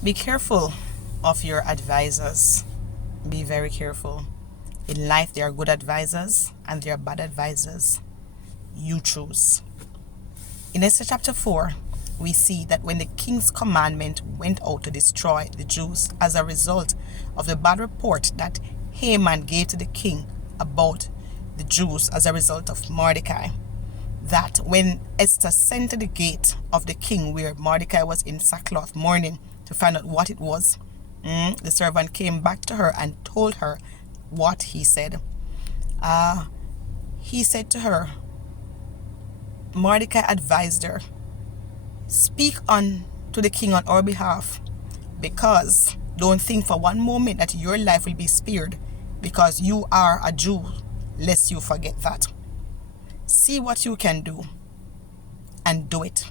Be careful of your advisors. Be very careful. In life, there are good advisors and there are bad advisors. You choose. In Esther chapter 4, we see that when the king's commandment went out to destroy the Jews as a result of the bad report that Haman gave to the king about the Jews as a result of Mordecai, that when Esther sent to the gate of the king where Mordecai was in sackcloth mourning to find out what it was, the servant came back to her and told her what he said. He said to her, Mordecai advised her, speak on to the king on our behalf, because don't think for one moment that your life will be spared because you are a Jew, lest you forget that. See what you can do and do it.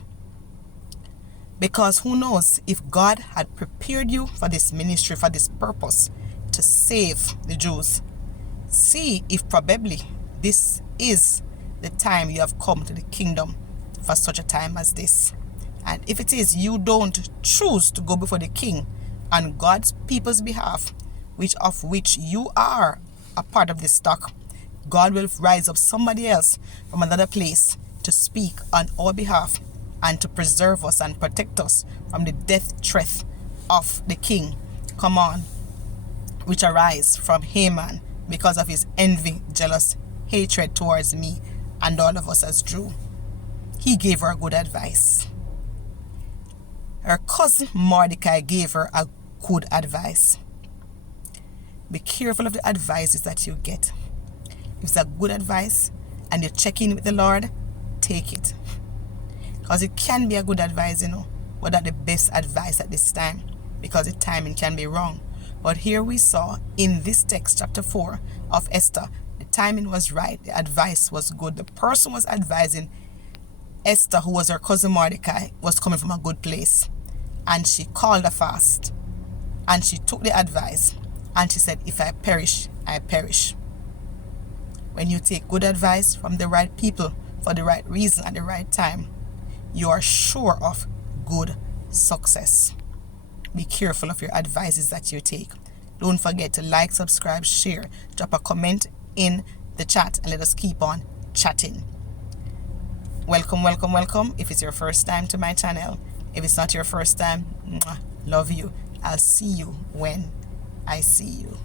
Because who knows, if God had prepared you for this ministry, for this purpose, to save the Jews, see if probably this is the time you have come to the kingdom for such a time as this. And if it is, you don't choose to go before the king on God's people's behalf, of which you are a part of this stock, God will rise up somebody else from another place to speak on our behalf and to preserve us and protect us from the death threat of the king. Come on, which arise from Haman because of his envy, jealous hatred towards me and all of us as Jews. He gave her good advice. Her cousin Mordecai gave her a good advice. Be careful of the advices that you get. If it's a good advice and you check in with the Lord, take it. Because it can be a good advice, but not the best advice at this time, because the timing can be wrong. But here we saw in this text, chapter 4 of Esther, the timing was right, the advice was good. The person was advising Esther, who was her cousin Mordecai, was coming from a good place. And she called a fast. And she took the advice. And she said, if I perish, I perish. When you take good advice from the right people for the right reason at the right time, you are sure of good success. Be careful of your advices that you take. Don't forget to like, subscribe, share, drop a comment in the chat, and let us keep on chatting. Welcome, welcome, welcome. If it's your first time to my channel, if it's not your first time, love you. I'll see you when I see you.